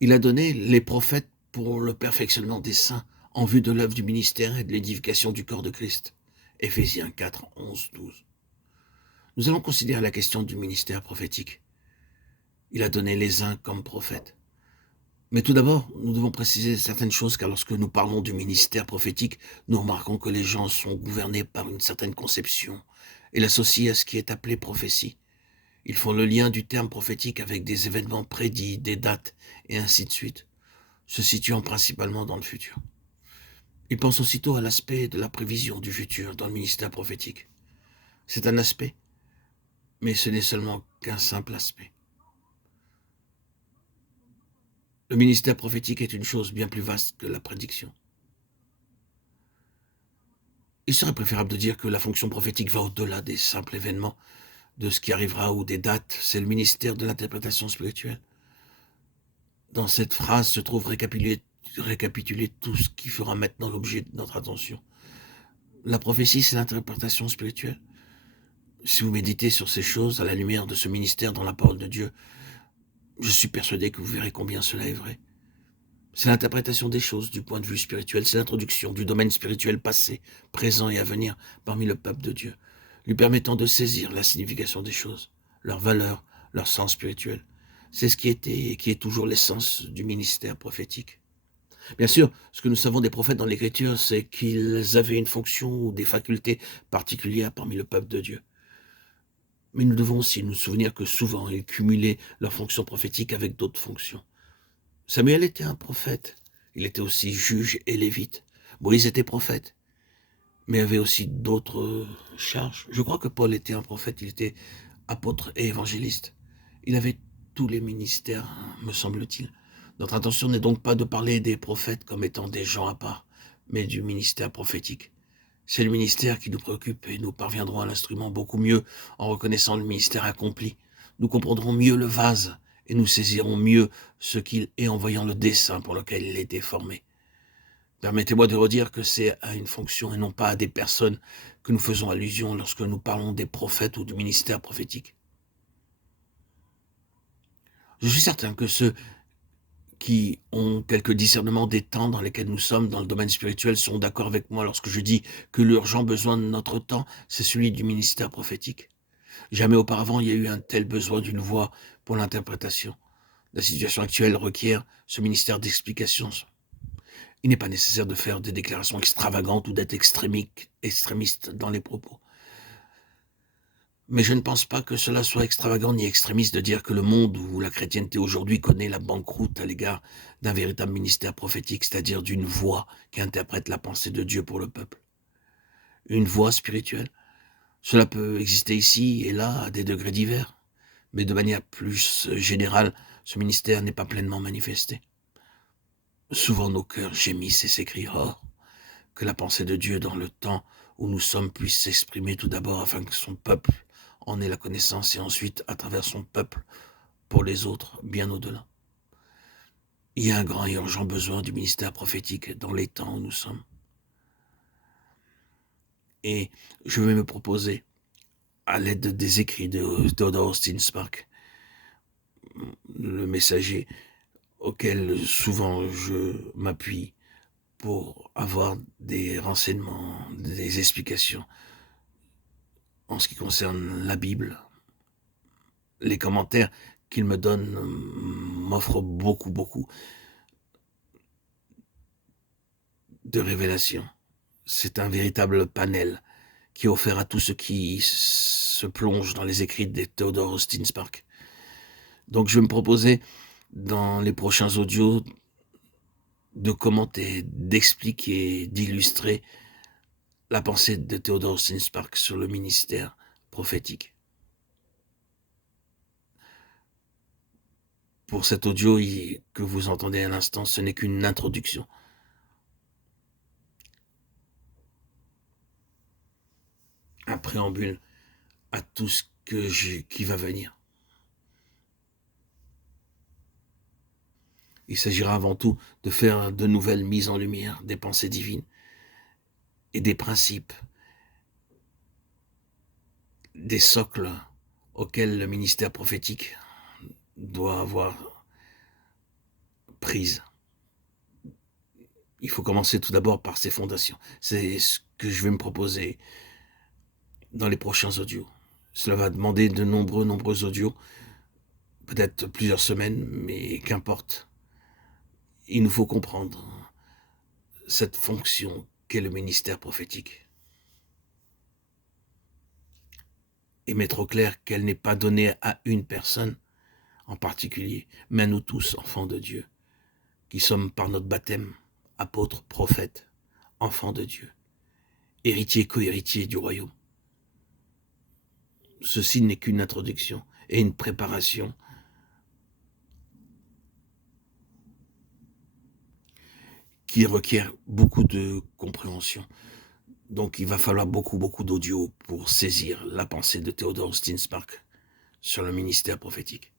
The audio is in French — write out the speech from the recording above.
Il a donné les prophètes pour le perfectionnement des saints, en vue de l'œuvre du ministère et de l'édification du corps de Christ. Éphésiens 4, 11, 12. Nous allons considérer la question du ministère prophétique. Il a donné les uns comme prophètes. Mais tout d'abord, nous devons préciser certaines choses, car lorsque nous parlons du ministère prophétique, nous remarquons que les gens sont gouvernés par une certaine conception et l'associent à ce qui est appelé prophétie. Ils font le lien du terme prophétique avec des événements prédits, des dates, et ainsi de suite, se situant principalement dans le futur. Ils pensent aussitôt à l'aspect de la prévision du futur dans le ministère prophétique. C'est un aspect, mais ce n'est seulement qu'un simple aspect. Le ministère prophétique est une chose bien plus vaste que la prédiction. Il serait préférable de dire que la fonction prophétique va au-delà des simples événements, de ce qui arrivera ou des dates. C'est le ministère de l'interprétation spirituelle. Dans cette phrase se trouve récapituler tout ce qui fera maintenant l'objet de notre attention. La prophétie, c'est l'interprétation spirituelle. Si vous méditez sur ces choses à la lumière de ce ministère dans la parole de Dieu, je suis persuadé que vous verrez combien cela est vrai. C'est l'interprétation des choses du point de vue spirituel, c'est l'introduction du domaine spirituel passé, présent et à venir parmi le peuple de Dieu, lui permettant de saisir la signification des choses, leur valeur, leur sens spirituel. C'est ce qui était et qui est toujours l'essence du ministère prophétique. Bien sûr, ce que nous savons des prophètes dans l'Écriture, c'est qu'ils avaient une fonction ou des facultés particulières parmi le peuple de Dieu. Mais nous devons aussi nous souvenir que souvent, ils cumulaient leurs fonctions prophétiques avec d'autres fonctions. Samuel était un prophète. Il était aussi juge et lévite. Moïse était prophète, mais avait aussi d'autres charges. Je crois que Paul était un prophète, il était apôtre et évangéliste. Il avait tous les ministères, me semble-t-il. Notre intention n'est donc pas de parler des prophètes comme étant des gens à part, mais du ministère prophétique. C'est le ministère qui nous préoccupe et nous parviendrons à l'instrument beaucoup mieux en reconnaissant le ministère accompli. Nous comprendrons mieux le vase et nous saisirons mieux ce qu'il est en voyant le dessein pour lequel il a été formé. Permettez-moi de redire que c'est à une fonction et non pas à des personnes que nous faisons allusion lorsque nous parlons des prophètes ou du ministère prophétique. Je suis certain que ceux qui ont quelque discernement des temps dans lesquels nous sommes dans le domaine spirituel sont d'accord avec moi lorsque je dis que l'urgent besoin de notre temps, c'est celui du ministère prophétique. Jamais auparavant il y a eu un tel besoin d'une voix pour l'interprétation. La situation actuelle requiert ce ministère d'explication. Il n'est pas nécessaire de faire des déclarations extravagantes ou d'être extrémiste dans les propos. Mais je ne pense pas que cela soit extravagant ni extrémiste de dire que le monde où la chrétienté aujourd'hui connaît la banqueroute à l'égard d'un véritable ministère prophétique, c'est-à-dire d'une voix qui interprète la pensée de Dieu pour le peuple. Une voix spirituelle. Cela peut exister ici et là à des degrés divers, mais de manière plus générale, ce ministère n'est pas pleinement manifesté. Souvent nos cœurs gémissent et s'écrient « Oh !» que la pensée de Dieu dans le temps où nous sommes puisse s'exprimer tout d'abord afin que son peuple en ait la connaissance et ensuite à travers son peuple pour les autres bien au-delà. Il y a un grand et urgent besoin du ministère prophétique dans les temps où nous sommes. Et je vais me proposer, à l'aide des écrits de Theodore Austin Spark, le messager auquel souvent je m'appuie pour avoir des renseignements, des explications en ce qui concerne la Bible. Les commentaires qu'il me donne m'offrent beaucoup de révélations. C'est un véritable panel qui est offert à tous ceux qui se plongent dans les écrits de Theodore Austin Spark. Donc je vais me proposer dans les prochains audios de commenter, d'expliquer, d'illustrer la pensée de Theodore Austin Spark sur le ministère prophétique. Pour cet audio que vous entendez à l'instant, ce n'est qu'une introduction. Un préambule à tout ce qui va venir. Il s'agira avant tout de faire de nouvelles mises en lumière des pensées divines et des principes, des socles auxquels le ministère prophétique doit avoir maîtrise. Il faut commencer tout d'abord par ses fondations. C'est ce que je vais me proposer dans les prochains audios. Cela va demander de nombreux audios, peut-être plusieurs semaines, mais qu'importe. Il nous faut comprendre cette fonction qu'est le ministère prophétique. Et mettre au clair qu'elle n'est pas donnée à une personne en particulier, mais à nous tous, enfants de Dieu, qui sommes par notre baptême, apôtres, prophètes, enfants de Dieu, héritiers, co-héritiers du royaume. Ceci n'est qu'une introduction et une préparation qui requiert beaucoup de compréhension. Donc il va falloir beaucoup d'audio pour saisir la pensée de Theodore Stinsmark sur le ministère prophétique.